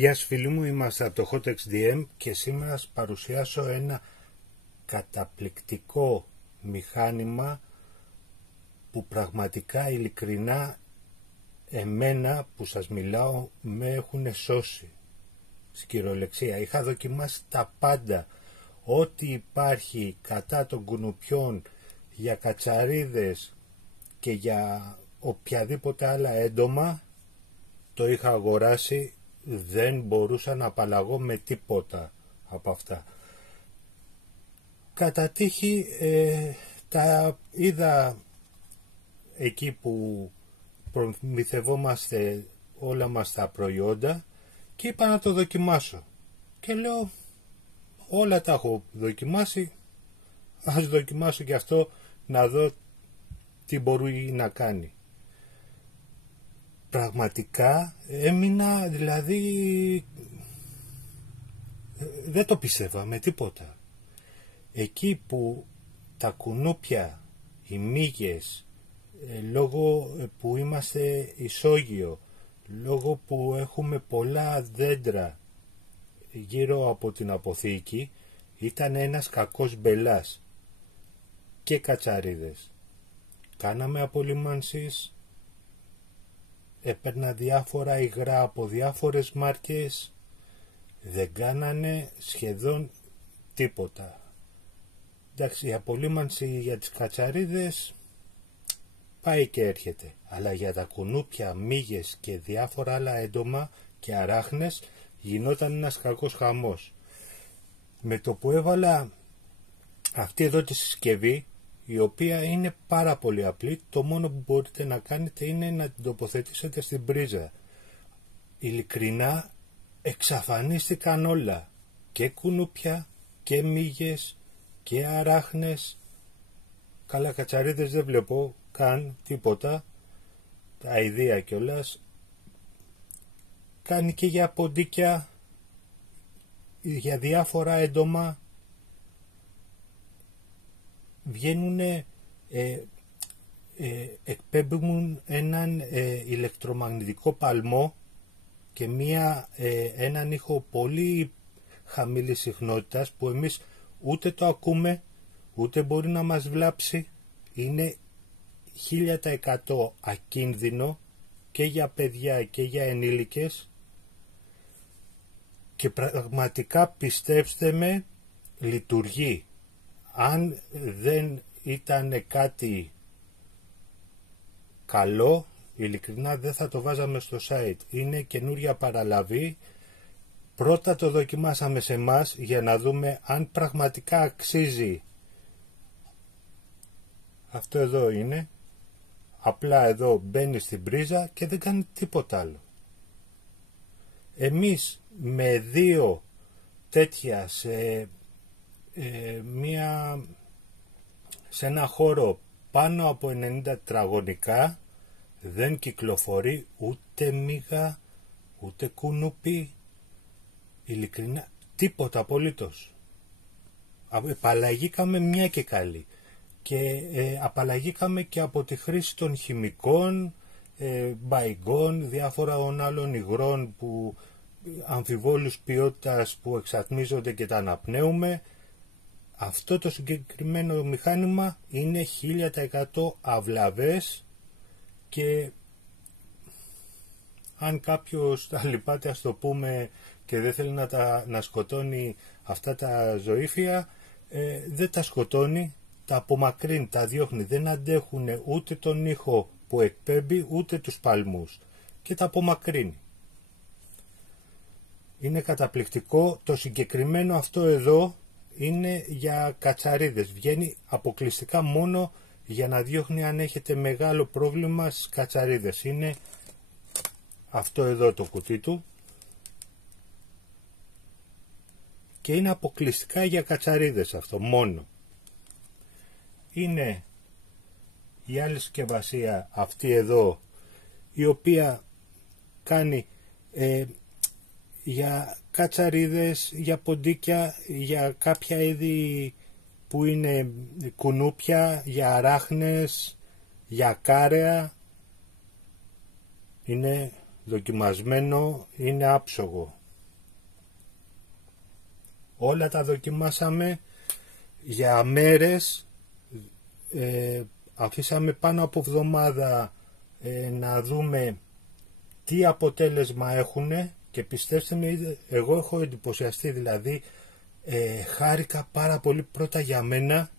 Γεια σας φίλοι μου, είμαστε από το HotXDM και σήμερα σας παρουσιάσω ένα καταπληκτικό μηχάνημα που πραγματικά ειλικρινά εμένα που σας μιλάω με έχουν σώσει στην κυριολεξία. Είχα δοκιμάσει τα πάντα, ό,τι υπάρχει κατά των κουνουπιών, για κατσαρίδες και για οποιαδήποτε άλλα έντομα το είχα αγοράσει. Δεν μπορούσα να απαλλαγώ με τίποτα από αυτά. Κατά τύχη τα είδα εκεί που προμηθευόμαστε όλα μας τα προϊόντα και είπα να το δοκιμάσω. Και λέω όλα τα έχω δοκιμάσει, ας δοκιμάσω και αυτό να δω τι μπορεί να κάνει. Πραγματικά έμεινα, δηλαδή δεν το πίστευα με τίποτα. Εκεί που τα κουνούπια, οι μύγες, λόγω που είμαστε ισόγειο, λόγω που έχουμε πολλά δέντρα γύρω από την αποθήκη, ήταν ένας κακός μπελάς και κατσαρίδες. Κάναμε απολύμανσεις, έπαιρνα διάφορα υγρά από διάφορες μάρκες, δεν κάνανε σχεδόν τίποτα. Εντάξει, η απολύμανση για τις κατσαρίδες πάει και έρχεται, αλλά για τα κουνούπια, μύγες και διάφορα άλλα έντομα και αράχνες γινόταν ένας κακός χαμός. Με το που έβαλα αυτή εδώ τη συσκευή, η οποία είναι πάρα πολύ απλή, το μόνο που μπορείτε να κάνετε είναι να την τοποθετήσετε στην πρίζα. Ειλικρινά εξαφανίστηκαν όλα, και κουνούπια και μύγες και αράχνες. Καλά, κατσαρίδες δεν βλέπω καν τίποτα, τα αηδία κιόλας. Κάνει και για ποντίκια, για διάφορα έντομα. Βγαίνουνε, εκπέμπουν έναν ηλεκτρομαγνητικό παλμό και έναν ήχο πολύ χαμηλής συχνότητας που εμείς ούτε το ακούμε, ούτε μπορεί να μας βλάψει. Είναι 1000% ακίνδυνο και για παιδιά και για ενήλικες και πραγματικά, πιστέψτε με, λειτουργεί. Αν δεν ήταν κάτι καλό, ειλικρινά δεν θα το βάζαμε στο site. Είναι καινούρια παραλαβή. Πρώτα το δοκιμάσαμε σε εμάς για να δούμε αν πραγματικά αξίζει. Αυτό εδώ είναι. Απλά εδώ μπαίνει στην πρίζα και δεν κάνει τίποτα άλλο. Εμείς με δύο τέτοια σε ένα χώρο πάνω από 90 τετραγωνικά δεν κυκλοφορεί ούτε μύγα, ούτε κουνούπι, ειλικρινά τίποτα απολύτως. Απαλλαγήκαμε μια και καλή και απαλλαγήκαμε και από τη χρήση των χημικών, μπαϊγκών, διάφορων άλλων υγρών που αμφιβόλους ποιότητας που εξατμίζονται και τα αναπνέουμε. Αυτό το συγκεκριμένο μηχάνημα είναι 1000% αυλαβές και αν κάποιος τα λυπάται, ας το πούμε, και δεν θέλει να σκοτώνει αυτά τα ζωήφια, δεν τα σκοτώνει, τα απομακρύνει, τα διώχνει, δεν αντέχουν ούτε τον ήχο που εκπέμπει ούτε τους παλμούς και τα απομακρύνει. Είναι καταπληκτικό. Το συγκεκριμένο αυτό εδώ είναι για κατσαρίδες. Βγαίνει αποκλειστικά μόνο για να διώχνει αν έχετε μεγάλο πρόβλημα στις κατσαρίδες. Είναι αυτό εδώ το κουτί του και είναι αποκλειστικά για κατσαρίδες αυτό μόνο. Είναι η άλλη συσκευασία αυτή εδώ, η οποία κάνει για κατσαρίδες, για ποντίκια, για κάποια είδη που είναι κουνούπια, για αράχνες, για κάρεα. Είναι δοκιμασμένο, είναι άψογο. όλα τα δοκιμάσαμε για μέρες, αφήσαμε πάνω από εβδομάδα να δούμε τι αποτέλεσμα έχουνε και πιστέψτε με, εγώ έχω εντυπωσιαστεί, δηλαδή χάρηκα πάρα πολύ πρώτα για μένα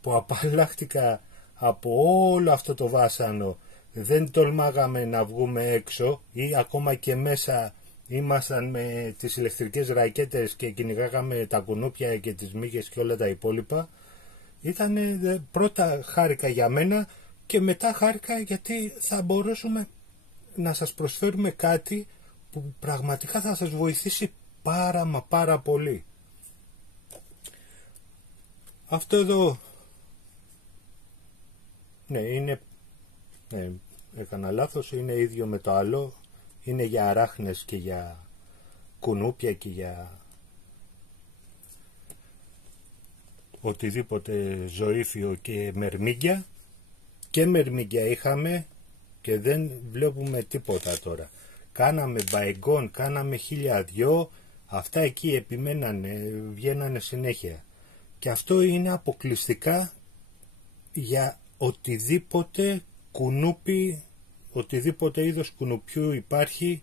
που απαλλάχτηκα από όλο αυτό το βάσανο. Δεν τολμάγαμε να βγούμε έξω ή ακόμα και μέσα ήμασταν με τις ηλεκτρικές ρακέτες και κυνηγάγαμε τα κουνούπια και τις μύγες και όλα τα υπόλοιπα. Πρώτα χάρηκα για μένα και μετά χάρηκα γιατί θα μπορούσαμε να σας προσφέρουμε κάτι που πραγματικά θα σας βοηθήσει πάρα πολύ. Αυτό εδώ, έκανα λάθος, είναι ίδιο με το άλλο, είναι για αράχνες και για κουνούπια και για οτιδήποτε ζωήφιο και μερμήγκια. Και μερμήγκια είχαμε και δεν βλέπουμε τίποτα τώρα. Κάναμε μπαϊγκόν, κάναμε 1002, αυτά εκεί επιμένανε, βγαίνανε συνέχεια. Και αυτό είναι αποκλειστικά για οτιδήποτε κουνούπι, οτιδήποτε είδος κουνουπιού υπάρχει,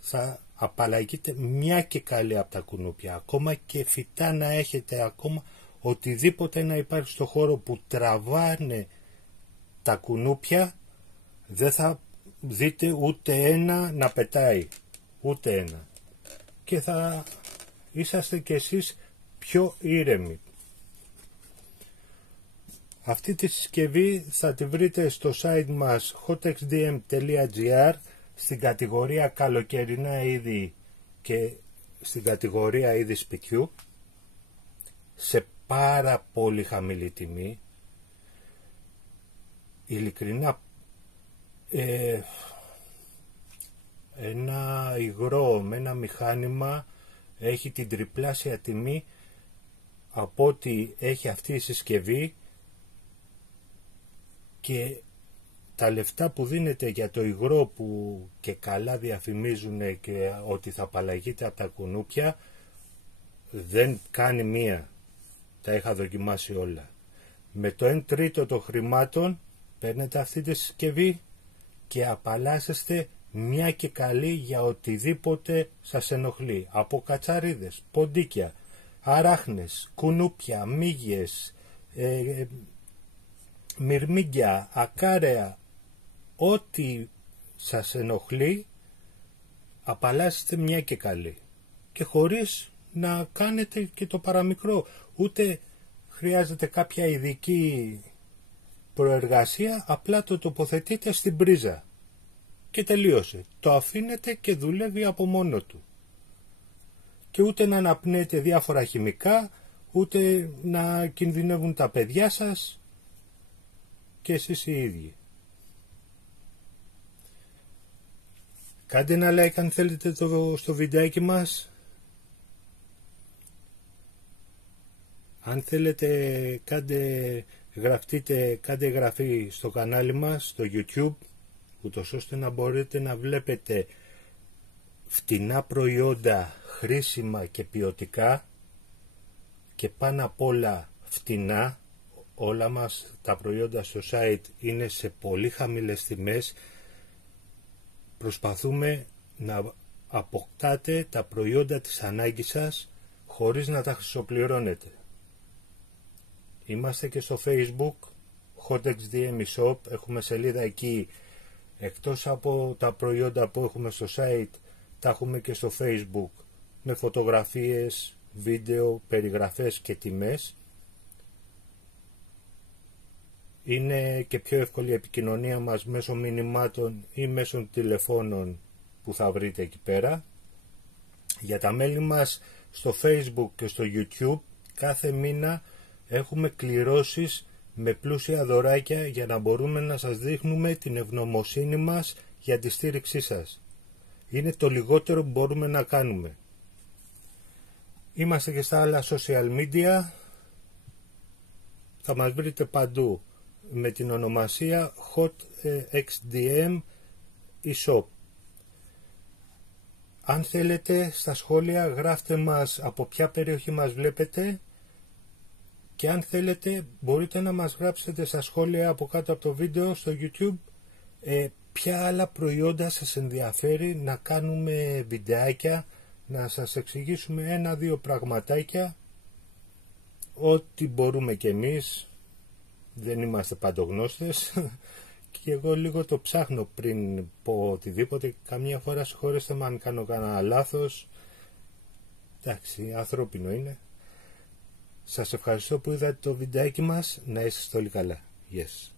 θα απαλλαγείτε μια και καλή από τα κουνούπια. Ακόμα και φυτά να έχετε, ακόμα οτιδήποτε να υπάρχει στο χώρο που τραβάνε τα κουνούπια, δεν θα δείτε ούτε ένα να πετάει, ούτε ένα. Και θα είσαστε κι εσείς πιο ήρεμοι. Αυτή τη συσκευή θα τη βρείτε στο site μας hotxdm.gr στην κατηγορία καλοκαιρινά είδη και στην κατηγορία είδη σπιτιού σε πάρα πολύ χαμηλή τιμή. Ειλικρινά ένα υγρό με ένα μηχάνημα έχει την τριπλάσια τιμή από ό,τι έχει αυτή η συσκευή και τα λεφτά που δίνετε για το υγρό που και καλά διαφημίζουν και ότι θα απαλλαγείτε από τα κουνούπια δεν κάνει μία. Τα είχα δοκιμάσει όλα. Με το 1/3 των χρημάτων παίρνετε αυτή τη συσκευή και απαλλάσσεστε μια και καλή για οτιδήποτε σας ενοχλεί. Από κατσαρίδες, ποντίκια, αράχνες, κουνούπια, μύγες, μυρμήγκια, ακάρεα, ό,τι σας ενοχλεί απαλλάσσεστε μια και καλή. Και χωρίς να κάνετε και το παραμικρό. Ούτε χρειάζεται κάποια ειδική προεργασία, απλά το τοποθετείτε στην πρίζα. Και τελείωσε. Το αφήνετε και δουλεύει από μόνο του. Και ούτε να αναπνέετε διάφορα χημικά, ούτε να κινδυνεύουν τα παιδιά σας και εσείς οι ίδιοι. Κάντε ένα like αν θέλετε στο βιντεάκι μας. Αν θέλετε κάντε εγγραφή στο κανάλι μας, στο YouTube, ούτως ώστε να μπορείτε να βλέπετε φτηνά προϊόντα χρήσιμα και ποιοτικά και πάνω απ' όλα φτηνά. Όλα μας τα προϊόντα στο site είναι σε πολύ χαμηλές τιμές. Προσπαθούμε να αποκτάτε τα προϊόντα της ανάγκης σας χωρίς να τα χρυσοπληρώνετε. Είμαστε και στο Facebook, hotxdm shop, έχουμε σελίδα εκεί. Εκτός από τα προϊόντα που έχουμε στο site, τα έχουμε και στο Facebook με φωτογραφίες, βίντεο, περιγραφές και τιμές. Είναι και πιο εύκολη η επικοινωνία μας μέσω μηνυμάτων ή μέσω τηλεφώνων που θα βρείτε εκεί πέρα. Για τα μέλη μας στο Facebook και στο YouTube κάθε μήνα έχουμε κληρώσεις με πλούσια δωράκια για να μπορούμε να σας δείχνουμε την ευγνωμοσύνη μας για τη στήριξή σας. Είναι το λιγότερο που μπορούμε να κάνουμε. Είμαστε και στα άλλα social media. Θα μας βρείτε παντού με την ονομασία hotxdm shop. Αν θέλετε στα σχόλια γράφτε μας από ποια περιοχή μας βλέπετε, και αν θέλετε μπορείτε να μας γράψετε στα σχόλια από κάτω από το βίντεο στο YouTube ποια άλλα προϊόντα σας ενδιαφέρει να κάνουμε βιντεάκια, να σας εξηγήσουμε 1-2 πραγματάκια, ό,τι μπορούμε κι εμείς, δεν είμαστε παντογνώστες και εγώ λίγο το ψάχνω πριν πω οτιδήποτε, καμιά φορά συγχωρέστε με αν κάνω κανένα λάθος, εντάξει, ανθρώπινο είναι. Σας ευχαριστώ που είδατε το βιντεάκι μας, να είστε όλοι καλά. Yes.